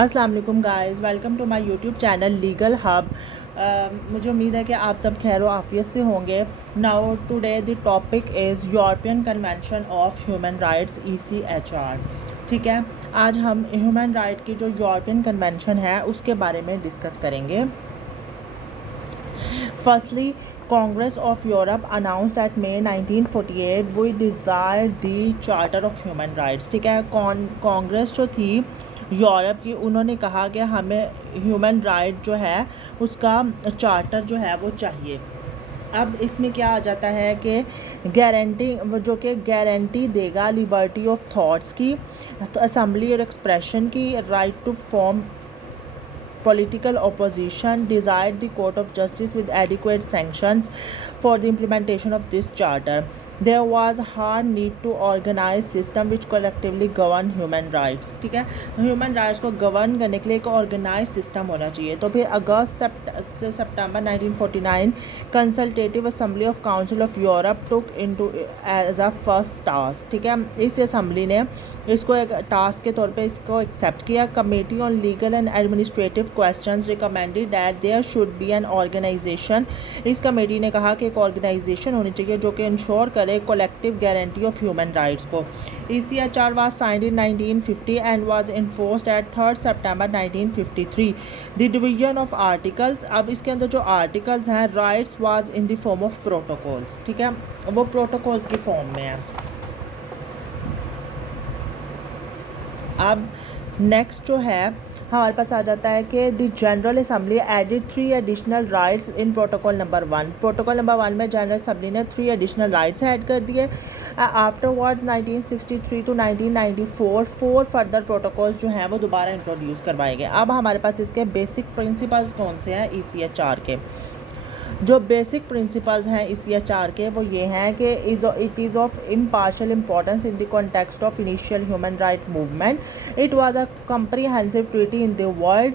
अस्सलाम वालेकुम guys, welcome to my YouTube channel legal hub. मुझे उम्मीद है कि आप सब खैर व आफियत से होंगे। Now today the topic is European convention of human rights ECHR। ठीक है, आज हम ह्यूमन राइट की जो यूरोपियन कन्वेंशन है उसके बारे में डिस्कस करेंगे। Firstly, Congress of Europe announced at May 1948 we desire the Charter of Human Rights। ठीक है, कांग्रेस जो थी यूरोप की, उन्होंने कहा कि हमें ह्यूमन राइट जो है उसका चार्टर जो है वो चाहिए। अब इसमें क्या आ जाता है कि गारंटी जो कि गारंटी देगा लिबर्टी ऑफ थॉट्स की, तो असम्बली और एक्सप्रेशन की, right to form political opposition, desired the Court of Justice with adequate sanctions for the implementation of this charter. There was hard need to organize system which collectively govern human rights। ठीक है, human rights को govern करने के लिए एक organise system होना चाहिए। तो फिर अगस्त से सितंबर 1949 consultative assembly of council of Europe took into as a first task. ठीक है, इस असेंबली ने इसको एक टास्क के तौर पे इसको एक्सेप्ट किया। Committee on legal and administrative questions recommended that there should be an organisation. इस कमेटी ने कहा कि एक ऑर्गेनाइजेशन होनी चाहिए जो कि इंश्योर करे collective guarantee of human rights को। ECHR was signed in 1950 and was enforced at 3 सितंबर 1953। द डिवीजन ऑफ आर्टिकल्स, अब इसके अंदर जो आर्टिकल्स हैं, rights was in the form of protocols. ठीक है, वो प्रोटोकॉल्स की फॉर्म में है। अब नेक्स्ट जो है हमारे पास आ जाता है कि the general assembly added 3 additional rights in protocol number 1। Protocol number 1 में जनरल असम्बली ने 3 एडिशनल राइट्स ऐड कर दिए। आफ्टरवर्ड 1963 टू 1994 4 फर्दर प्रोटोकॉल्स जो हैं वो दोबारा इंट्रोड्यूस करवाए गए। अब हमारे पास इसके बेसिक प्रिंसिपल्स कौन से हैं ECHR के? जो बेसिक प्रिंसिपल्स हैं ECHR के वो ये हैं कि it is of impartial importance in the context of initial human right movement. It was a comprehensive treaty in the world.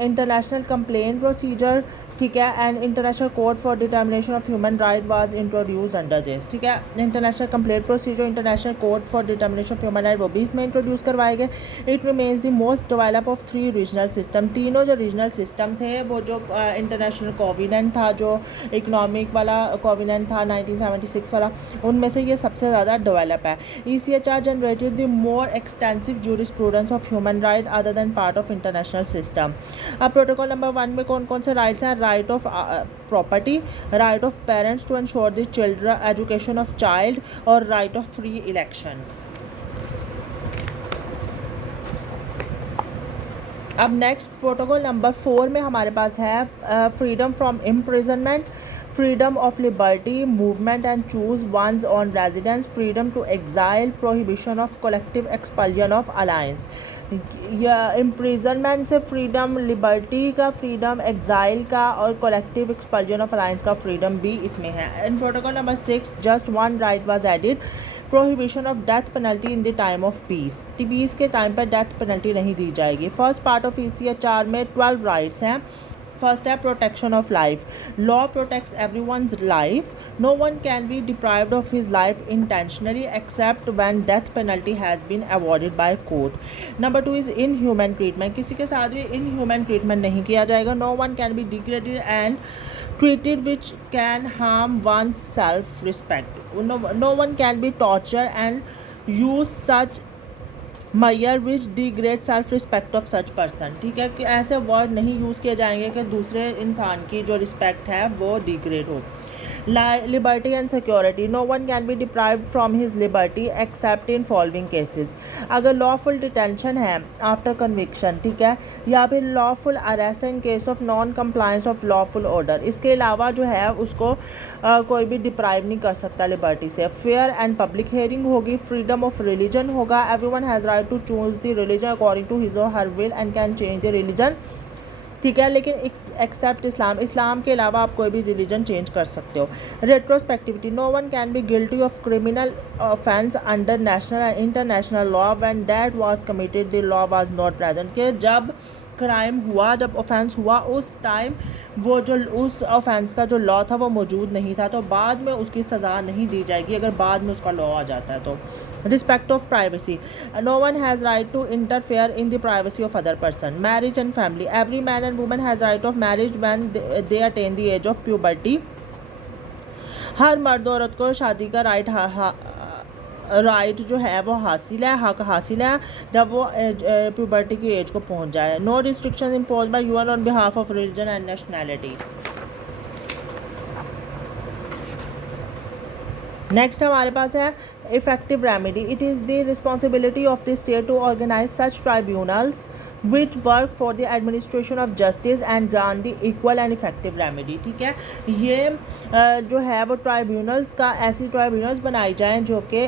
International complaint procedure, ठीक है, and international code for determination of human right was introduce under this. ठीक है, international complaint procedure, international code for determination of human right वो भी इसमें introduce करवाए गए। It remains the most develop of 3 regional system. तीनों जो regional system थे, वो जो इंटरनेशनल कोविनेंट था, जो इकोनॉमिक वाला कोविनेंट था 1976 वाला, उनमें से ये सबसे ज़्यादा डेवलप है। ECHR generated the more extensive jurisprudence of human right other than part of international system. अब प्रोटोकॉल नंबर 1 में कौन कौन से राइट्स हैं? Right of property, right of parents to ensure the children education of child, और right of free election. अब next protocol number 4 में हमारे पास है freedom from imprisonment, freedom of liberty, movement and choose one's on residence, freedom to exile, prohibition of collective expulsion of aliens. या imprisonment से freedom, liberty का freedom, exile का और कलेक्टिव एक्सपल्जन ऑफ अलायंस का फ्रीडम भी इसमें है। In protocol number 6 just one right was added, prohibition of death penalty in the time of peace. Peace के टाइम पर डेथ पेनल्टी नहीं दी जाएगी। फर्स्ट पार्ट ऑफ ECHR में 12 राइट्स हैं। फर्स्ट है protection of life. Law protects everyone's life. No one can be deprived of his life intentionally except when death penalty has been awarded by court. Number 2 is inhuman treatment. किसी के साथ भी in human treatment नहीं किया जाएगा। No one can be degraded and treated which can harm one's self-respect. No one can be tortured and use such measure which degrade self-respect of such person। ठीक है, कि ऐसे वर्ड नहीं use किए जाएंगे कि दूसरे इंसान की जो रिस्पेक्ट है वो डिग्रेड हो। Liberty and security, no one can be deprived from his liberty except in following cases. अगर लॉफुल डिटेंशन है आफ्टर कन्विक्शन, ठीक है, या फिर lawful arrest in case of non compliance of lawful order, इसके अलावा जो है उसको कोई भी डिप्राइव नहीं कर सकता लिबर्टी से। फेयर एंड पब्लिक हेयरिंग होगी। फ्रीडम ऑफ रिलीजन होगा। Everyone has right to choose the religion according to his और her will and can change the religion. ठीक है, लेकिन एक्सेप्ट इस्लाम, इस्लाम के अलावा आप कोई भी रिलीजन चेंज कर सकते हो। Retrospectivity, no one can be guilty of criminal offense under national and international law. When that was committed, the law was not present. कि जब क्राइम हुआ, जब ऑफेंस हुआ, उस टाइम वो जो उस ऑफेंस का जो लॉ था वो मौजूद नहीं था, तो बाद में उसकी सज़ा नहीं दी जाएगी अगर बाद में उसका लॉ आ जाता है तो। Respect of privacy, no one has right to interfere in the privacy of other person. Marriage and family, every man and woman has right of marriage when they attain the age of puberty. हर मर्द औरत को शादी का right जो है वो हासिल है, हक हासिल है जब वो प्यूबर्टी की एज को पहुंच जाए। No restriction impose by UN on behalf of religion and nationality. Next हमारे पास है effective remedy. It is the responsibility of the state to organise such tribunals which work for the administration of justice and grant the equal and effective remedy. ठीक है, ये जो है वो tribunals का, ऐसी ट्राइब्यूनल्स बनाई जाएँ जो कि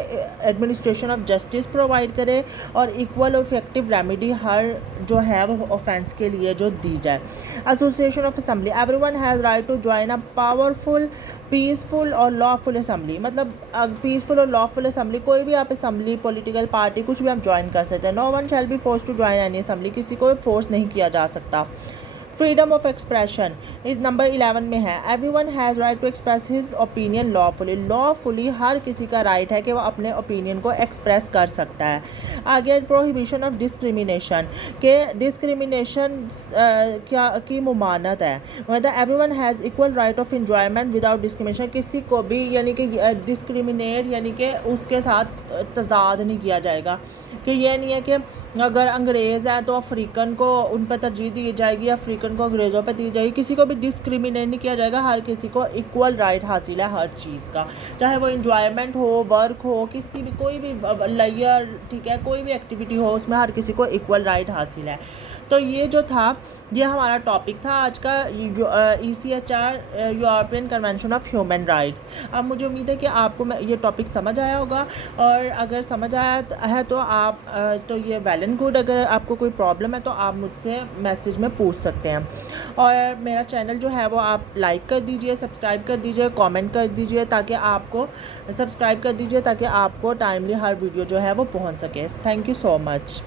एडमिनिस्ट्रेशन ऑफ जस्टिस प्रोवाइड करे और इक्वल और इफेक्टिव रेमेडी हर जो है वो ऑफेंस के लिए जो दी जाए। Association of assembly, everyone has right to join a powerful peaceful और लॉफुल असम्बली। मतलब पीसफुल और लॉफुल असम्बली, कोई भी आप असम्बली, पॉलिटिकल पार्टी, कुछ भी आप ज्वाइन कर सकते हैं। No one shall be force to join any assembly, किसी को फोर्स नहीं किया जा सकता। फ्रीडम ऑफ एक्सप्रेशन इस नंबर 11 में है। Everyone has right to express his opinion lawfully. Lawfully हर किसी का राइट है कि वो अपने ओपिनियन को एक्सप्रेस कर सकता है। आगे प्रोहिबिशन ऑफ डिस्क्रिमिनेशन, के डिस्क्रिमिनेशन क्या की मुमानत है। मतलब everyone has equal right of enjoyment without discrimination, किसी को भी यानी कि डिस्क्रिमिनेट यानी कि उसके साथ तजाद नहीं किया जाएगा, कि ये नहीं है कि अगर अंग्रेज़ है तो अफ्रीकन को उन पर तरजीह दी जाएगी, अफ्रीकन को अंग्रेज़ों पर दी जाएगी, किसी को भी डिस्क्रिमिनेट नहीं किया जाएगा। हर किसी को इक्वल राइट हासिल है हर चीज़ का, चाहे वो इंजॉयमेंट हो, वर्क हो, किसी भी कोई भी लेयर, ठीक है, कोई भी एक्टिविटी हो, उसमें हर किसी को इक्वल राइट हासिल है। तो ये जो था ये हमारा टॉपिक था आज का, ECHR European convention of human rights. अब मुझे उम्मीद है कि आपको ये टॉपिक समझ आया होगा, और अगर समझ आया है तो आप तो ये वेल एंड गुड। अगर आपको कोई प्रॉब्लम है तो आप मुझसे मैसेज में पूछ सकते हैं। और मेरा चैनल जो है वो आप लाइक कर दीजिए, सब्सक्राइब कर दीजिए, कमेंट कर दीजिए, ताकि आपको सब्सक्राइब कर दीजिए ताकि आपको टाइमली हर वीडियो जो है वो पहुंच सके। Thank you so much.